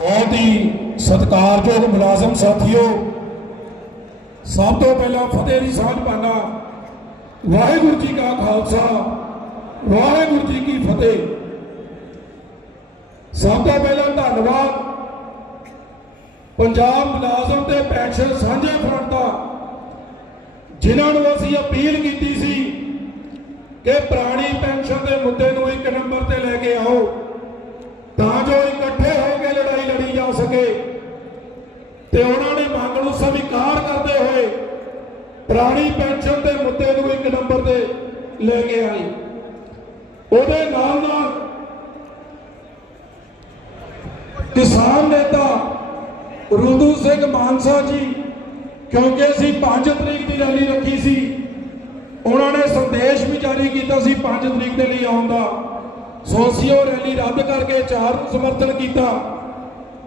ਬਹੁਤ ਹੀ ਸਤਿਕਾਰਯੋਗ ਮੁਲਾਜ਼ਮ ਸਾਥੀਓ, ਸਭ ਤੋਂ ਪਹਿਲਾਂ ਫਤਿਹ ਦੀ ਸਾਂਝ ਪਾਣਾ ਵਾਹਿਗੁਰੂ ਜੀ ਕਾ ਖਾਲਸਾ, ਵਾਹਿਗੁਰੂ ਜੀ ਕੀ ਫਤਿਹ। ਸਭ ਤੋਂ ਪਹਿਲਾਂ ਧੰਨਵਾਦ ਪੰਜਾਬ ਮੁਲਾਜ਼ਮ ਤੇ ਪੈਨਸ਼ਨ ਸਾਂਝੇ ਫਰੰਟ ਦਾ, ਜਿਨ੍ਹਾਂ ਨੂੰ ਅਸੀਂ ਅਪੀਲ ਕੀਤੀ ਸੀ ਕਿ ਪੁਰਾਣੀ ਪੈਨਸ਼ਨ ਦੇ ਮੁੱਦੇ ਨੂੰ ਇੱਕ ਨੰਬਰ ਤੇ ਲੈ ਕੇ ਆਓ, ਤਾਂ ਜੋ ਇਕੱਠੇ ਹੋ ਕੇ ਸਕੇ। ਤੇ ਉਹਨਾਂ ਨੇ ਮੰਗ ਨੂੰ ਸਵੀਕਾਰ ਕਰਦੇ ਹੋਏ ਪੁਰਾਣੀ ਪੈਨਸ਼ਨ ਦੇ ਮੁੱਦੇ ਨੂੰ ਇੱਕ ਨੰਬਰ ਤੇ ਲੈ ਕੇ ਆਏ। ਉਹਦੇ ਨਾਲ ਨਾਲ ਕਿਸਾਨ ਨੇਤਾ ਰੁਦੂ ਸਿੰਘ ਮਾਨਸਾ ਜੀ, ਕਿਉਂਕਿ ਅਸੀਂ 5 ਤਰੀਕ ਦੀ ਰੈਲੀ ਰੱਖੀ ਸੀ, ਉਹਨਾਂ ਨੇ ਸੰਦੇਸ਼ ਵੀ ਜਾਰੀ ਕੀਤਾ ਸੀ 5 ਤਰੀਕ ਦੇ ਲਈ ਆਉਣ ਦਾ। ਸੋਸੀਓ ਰੈਲੀ ਰੱਦ ਕਰਕੇ ਚਾਰ ਨੂੰ ਸਮਰਥਨ ਕੀਤਾ।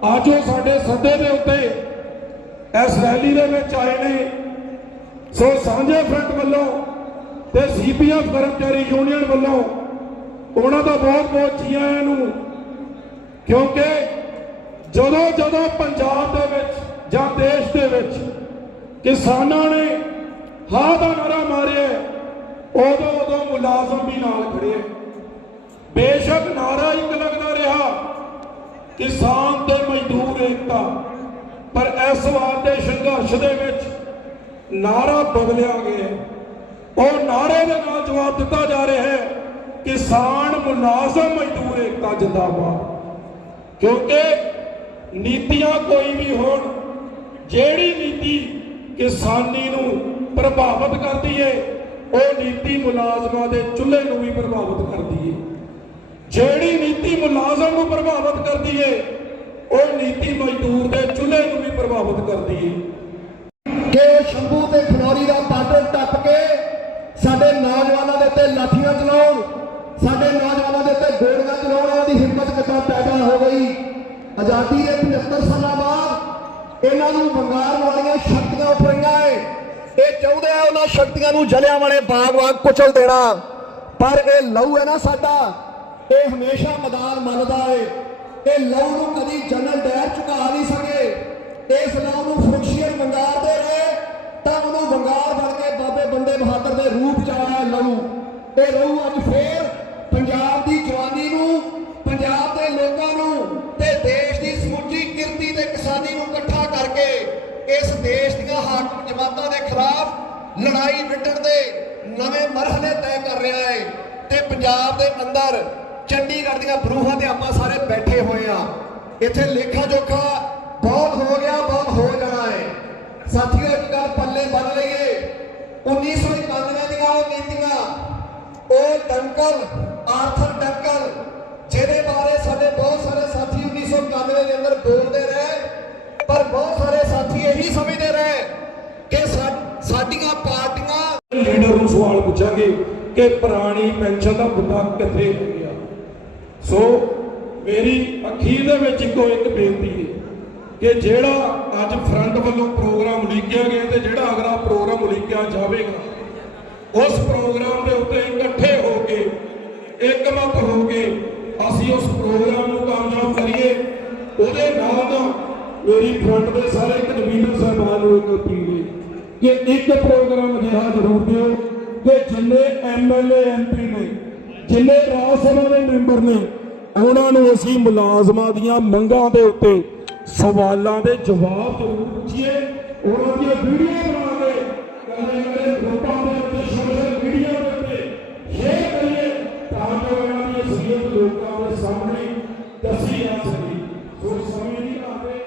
ਅੱਜ ਉਹ ਸਾਡੇ ਸੱਦੇ ਦੇ ਉੱਤੇ। ਇਸ ਰੈਲੀ ਦੇ ਵਿੱਚ ਆਏ ਨੇ। ਸੋ ਸਾਂਝੇ ਫਰੰਟ ਵੱਲੋਂ ਤੇ ਸੀਪੀਐਫ ਕਰਮਚਾਰੀ ਯੂਨੀਅਨ ਵੱਲੋਂ ਉਹਨਾਂ ਦਾ ਬਹੁਤ ਬਹੁਤ ਜੀ ਆਇਆਂ ਨੂੰ, ਕਿਉਂਕਿ ਜਦੋਂ ਜਦੋਂ ਪੰਜਾਬ ਦੇ ਵਿੱਚ ਜਾਂ ਦੇਸ਼ ਦੇ ਵਿੱਚ ਕਿਸਾਨਾਂ ਨੇ ਹਾਂ ਦਾ ਨਾਰਾ ਮਾਰਿਆ, ਉਦੋਂ ਉਦੋਂ ਮੁਲਾਜ਼ਮ ਵੀ ਨਾਲ ਖੜੇ ਬੇਸ਼ੱਕ ਨਾਰਾ ਇੱਕ ਲੱਗਦਾ ਰਿਹਾ, ਕਿਸਾਨ ਪਰ ਇਸ ਵਾਰ ਦੇ ਸੰਘਰਸ਼ ਦੇ ਵਿੱਚ ਨਾਰਾ ਬਦਲਿਆ ਗਿਆ ਉਹ ਨਾਰੇ ਦੇ ਨਾਲ ਜਵਾਬ ਦਿੱਤਾ ਜਾ ਰਿਹਾ ਹੈ ਕਿਸਾਨ ਮੁਲਾਜ਼ਮ ਮਜ਼ਦੂਰ ਏਕਤਾ ਜਿੰਦਾਬਾਦ। ਕਿਉਂਕਿ ਨੀਤੀਆਂ ਕੋਈ ਵੀ ਹੋਣ, ਜਿਹੜੀ ਨੀਤੀ ਕਿਸਾਨੀ ਨੂੰ ਪ੍ਰਭਾਵਿਤ ਕਰਦੀ ਏ ਉਹ ਨੀਤੀ ਮੁਲਾਜ਼ਮਾਂ ਦੇ ਚੁੱਲ੍ਹੇ ਨੂੰ ਵੀ ਪ੍ਰਭਾਵਿਤ ਕਰਦੀ ਏ ਜਿਹੜੀ ਨੀਤੀ ਮੁਲਾਜ਼ਮ ਨੂੰ ਪ੍ਰਭਾਵਿਤ ਕਰਦੀ ਏ ਉਹ ਨੀਤੀ ਮਜ਼ਦੂਰ ਕਰਦੀ ਏ। ਕਿ ਸ਼ੰਭੂ ਤੇ ਖਨੌਰੀ ਦਾ ਬਾਰਡਰ ਟੱਪ ਕੇ ਸਾਡੇ ਨੌਜਵਾਨਾਂ ਦੇ ਉੱਤੇ ਲਾਠੀਆਂ ਚਲਾਉਣ, ਸਾਡੇ ਨੌਜਵਾਨਾਂ ਦੇ ਉੱਤੇ ਗੋਲੀਆਂ ਚਲਾਉਣ ਉਹਨਾਂ ਦੀ ਹਿੰਮਤ ਕਿੱਦਾਂ ਪੈਦਾ ਹੋ ਗਈ? ਆਜ਼ਾਦੀ ਦੇ 75 ਸਾਲਾਂ ਬਾਅਦ ਇਹਨਾਂ ਨੂੰ ਵੰਗਾਰਨ ਵਾਲੀਆਂ ਸ਼ਕਤੀਆਂ ਉੱਠ ਏ। ਇਹ ਚਾਹੁੰਦੇ ਆ ਉਹਨਾਂ ਸ਼ਕਤੀਆਂ ਨੂੰ ਜਲਿਆਂ ਵਾਲੇ ਬਾਗ ਵਾਂਗ ਕੁਚਲ ਦੇਣਾ। ਪਰ ਇਹ ਲਹੂ ਹੈ ਨਾ ਸਾਡਾ, ਇਹ ਹਮੇਸ਼ਾ ਮੈਦਾਨ ਮੰਨਦਾ ਏ। ਇਹ ਲਹੂ ਨੂੰ ਕਦੀ ਜਨਰਲ ਡੈਰ ਝੁਕਾ ਨਹੀਂ ਸਕੇ। ਇਸ ਲਹੂ ਨੂੰ ਫਰੁਖਸ਼ੀਅਰ ਵੰਗਾਰਦੇ ਰਹੇ, ਤਾਂ ਉਹਨੂੰ ਵੰਗਾਰ ਬਣ ਕੇ ਬਾਬੇ ਬੰਦੇ ਬਹਾਦਰ ਦੇ ਰੂਪ ਚ ਆਇਆ ਲਹੂ। ਇਹ ਲਹੂ ਅੱਜ ਫੇਰ ਪੰਜਾਬ ਦੀ ਜਵਾਨੀ ਨੂੰ, ਪੰਜਾਬ ਦੇ ਲੋਕਾਂ ਨੂੰ ਤੇ ਦੇਸ਼ ਦੀ ਸਮੁੱਚੀ ਕਿਰਤੀ ਤੇ ਕਿਸਾਨੀ ਨੂੰ ਇਕੱਠਾ ਕਰਕੇ ਇਸ ਦੇਸ਼ ਦੀਆਂ ਹਾਕਮ ਜਮਾਤਾਂ ਦੇ ਖਿਲਾਫ ਲੜਾਈ ਵਿੱਢਣ ਦੇ ਨਵੇਂ ਮਰਹਲੇ ਤੈਅ ਕਰ ਰਿਹਾ ਹੈ। ਤੇ ਪੰਜਾਬ ਦੇ ਅੰਦਰ ਚੰਡੀਗੜ੍ਹ ਦੀਆਂ ਬਰੂਹਾਂ ਤੇ ਆਪਾਂ ਸਾਰੇ ਬੈਠੇ ਹੋਏ ਆ ਇੱਥੇ ਲੇਖਾ ਜੋਖਾ ਬਹੁਤ ਹੋ ਗਿਆ, ਬਹੁਤ ਹੋ ਜਾਣਾ ਹੈ। ਸਾਥੀਓ, ਇੱਕ ਗੱਲ ਪੱਲੇ ਬੰਨ ਲਈਏ। 1991 ਦੀਆਂ ਉਹ ਨੀਤੀਆਂ, ਉਹ ਡੰਕਲ ਆਰਥਰ ਡੰਕਲ ਜਿਹਦੇ ਬਾਰੇ ਸਾਡੇ ਬਹੁਤ ਸਾਰੇ ਸਾਥੀ 1991 ਦੇ ਅੰਦਰ ਬੋਲਦੇ ਰਹੇ, ਪਰ ਬਹੁਤ ਸਾਰੇ ਸਾਥੀ ਇਹੀ ਸਮਝਦੇ ਰਹੇ ਕਿ ਸਾਡੀਆਂ ਪਾਰਟੀਆਂ ਲੀਡਰ ਨੂੰ ਸਵਾਲ ਪੁੱਛਾਂਗੇ ਕਿ ਪੁਰਾਣੀ ਪੈਨਸ਼ਨ ਦਾ ਮੁੱਦਾ ਕਿੱਥੇ ਹੋ ਗਿਆ? ਸੋ ਮੇਰੀ ਅਖੀਰ ਦੇ ਵਿੱਚ ਇੱਕੋ ਇੱਕ ਕਿ ਜਿਹੜਾ ਅੱਜ ਫਰੰਟ ਵੱਲੋਂ ਪ੍ਰੋਗਰਾਮ ਉਲੀਕਿਆ ਗਿਆ ਤੇ ਜਿਹੜਾ ਅਗਲਾ ਪ੍ਰੋਗਰਾਮ ਲਿਖਿਆ ਜਾਵੇਗਾ, ਉਸ ਪ੍ਰੋਗਰਾਮ ਦੇ ਉੱਤੇ ਇਕੱਠੇ ਹੋ ਕੇ, ਇੱਕਮਤ ਹੋ ਕੇ ਅਸੀਂ ਉਸ ਪ੍ਰੋਗਰਾਮ ਨੂੰ ਕਾਮਯਾਬ ਕਰੀਏ। ਉਹਦੇ ਨਾਲ ਨਾਲ ਮੇਰੀ ਫਰੰਟ ਦੇ ਸਾਰੇ ਕਨਵੀਨਰ ਸਾਹਿਬਾਨ ਨੂੰ ਇੱਕ ਅਪੀਲ ਹੈ ਕਿ ਇੱਕ ਪ੍ਰੋਗਰਾਮ ਅਜਿਹਾ ਜ਼ਰੂਰ ਦਿਓ ਕਿ ਜਿੰਨੇ ਐਮਐਲਏ ਐਮਪੀ ਨੇ, ਜਿੰਨੇ ਰਾਜ ਸਭਾ ਦੇ ਮੈਂਬਰ ਨੇ, ਉਹਨਾਂ ਨੂੰ ਅਸੀਂ ਮੁਲਾਜ਼ਮਾਂ ਦੀਆਂ ਮੰਗਾਂ ਦੇ ਉੱਤੇ سوالوں کے جواب ضرور پوچھیے اور اپنی ویڈیو بنا کے کلے کلے گروپوں کے اتنے سوشل میڈیا کے اتنے شیئر کریے تاکہ انہوں نے سید لوگوں کے سامنے دسی جا سکے کوئی سمجھ نہیں آتے